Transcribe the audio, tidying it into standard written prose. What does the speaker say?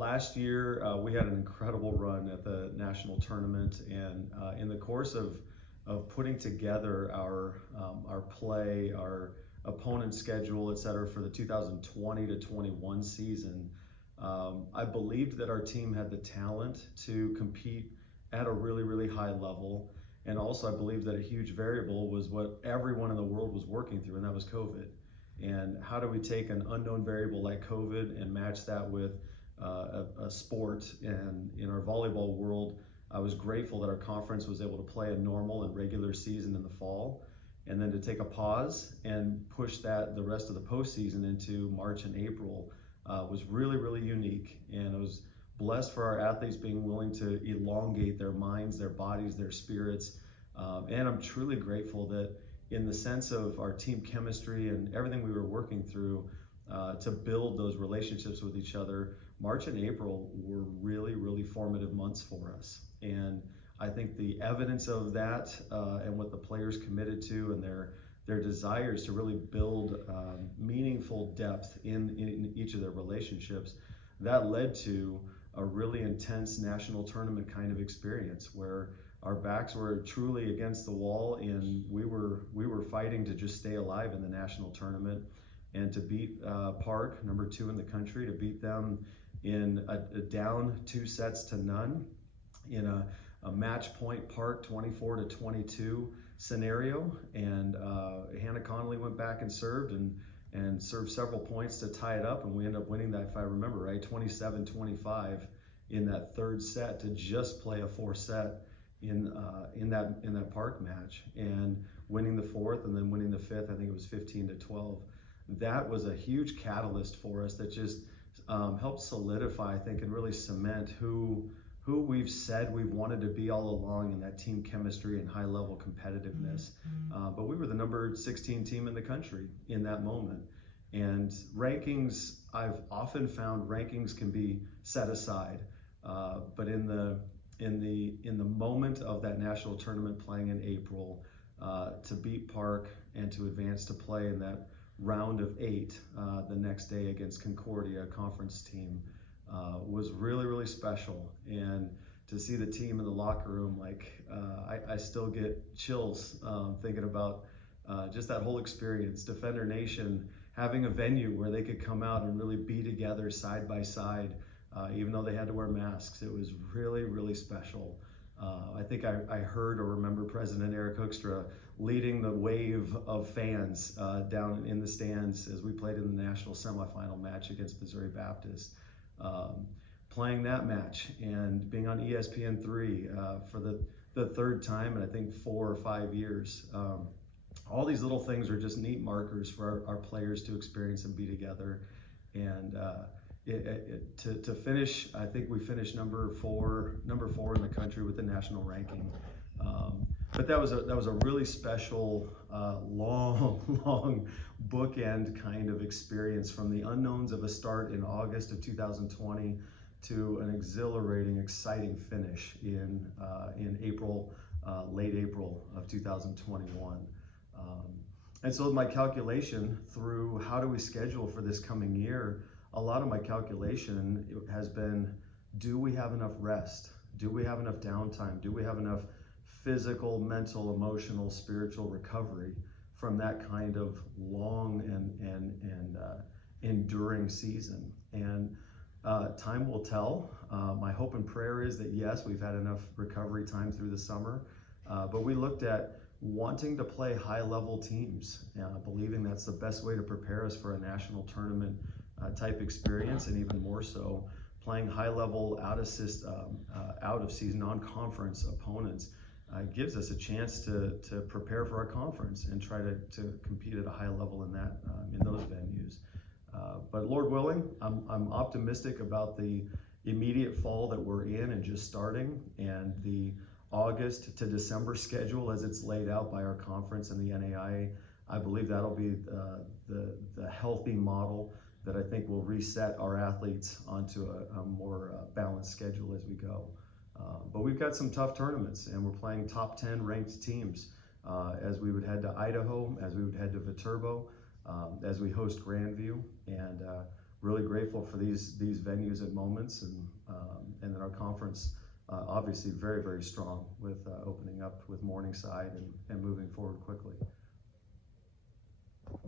Last year, we had an incredible run at the national tournament, and in the course of putting together our play, our opponent schedule, et cetera, for the 2020 to 21 season, I believed that our team had the talent to compete at a really, really high level. And also, I believed that a huge variable was what everyone in the world was working through, and that was COVID. And how do we take an unknown variable like COVID and match that with a sport? And in our volleyball world, I was grateful that our conference was able to play a normal and regular season in the fall, and then to take a pause and push that the rest of the postseason into March and April was really, really unique. And I was blessed for our athletes being willing to elongate their minds, their bodies, their spirits. And I'm truly grateful that in the sense of our team chemistry and everything we were working through to build those relationships with each other, March and April were really, really formative months for us. And I think the evidence of that and what the players committed to and their desires to really build meaningful depth in each of their relationships, that led to a really intense national tournament kind of experience where our backs were truly against the wall, and we were fighting to just stay alive in the national tournament and to beat Park, number 2 in the country, to beat them in a down 2 sets to none in a match point Park 24 to 22 scenario. And Hannah Connolly went back and served several points to tie it up, and we ended up winning that, if I remember right, 27-25 in that third set to just play a 4-set in that Park match, and winning the 4th and then winning the 5th. I think it was 15-12. That was a huge catalyst for us that just helped solidify, I think, and really cement who we've said we've wanted to be all along in that team chemistry and high level competitiveness. But we were the number 16 team in the country in that moment. And rankings, I've often found rankings can be set aside, but in the moment of that national tournament playing in April, to beat Park and to advance to play in that round of 8 the next day against Concordia, a conference team, was really, really special. And to see the team in the locker room, like I still get chills thinking about just that whole experience. Defender Nation having a venue where they could come out and really be together side by side, even though they had to wear masks. It was really, really special. I think I heard or remember President Eric Hoekstra leading the wave of fans down in the stands as we played in the national semifinal match against Missouri Baptist. Playing that match and being on ESPN3 for the 3rd time in I think 4 or 5 years. All these little things are just neat markers for our players to experience and be together. And to finish, I think we finished number four in the country with the national ranking. But that was a really special, long bookend kind of experience, from the unknowns of a start in August of 2020 to an exhilarating, exciting finish in April, late April of 2021. And so my calculation through how do we schedule for this coming year, a lot of my calculation has been, do we have enough rest? Do we have enough downtime? Do we have enough physical, mental, emotional, spiritual recovery from that kind of long and enduring season? And time will tell. My hope and prayer is that yes, we've had enough recovery time through the summer, but we looked at wanting to play high-level teams, believing that's the best way to prepare us for a national tournament type experience, and even more so, playing high-level out of season non-conference opponents gives us a chance to prepare for our conference and try to compete at a high level in those venues. But Lord willing, I'm optimistic about the immediate fall that we're in and just starting, and the August to December schedule as it's laid out by our conference and the NAIA. I believe that'll be the healthy model that I think will reset our athletes onto a more balanced schedule as we go. But we've got some tough tournaments, and we're playing top 10 ranked teams as we would head to Idaho, as we would head to Viterbo, as we host Grandview. And really grateful for these venues and moments, and then our conference obviously very, very strong with opening up with Morningside and moving forward quickly.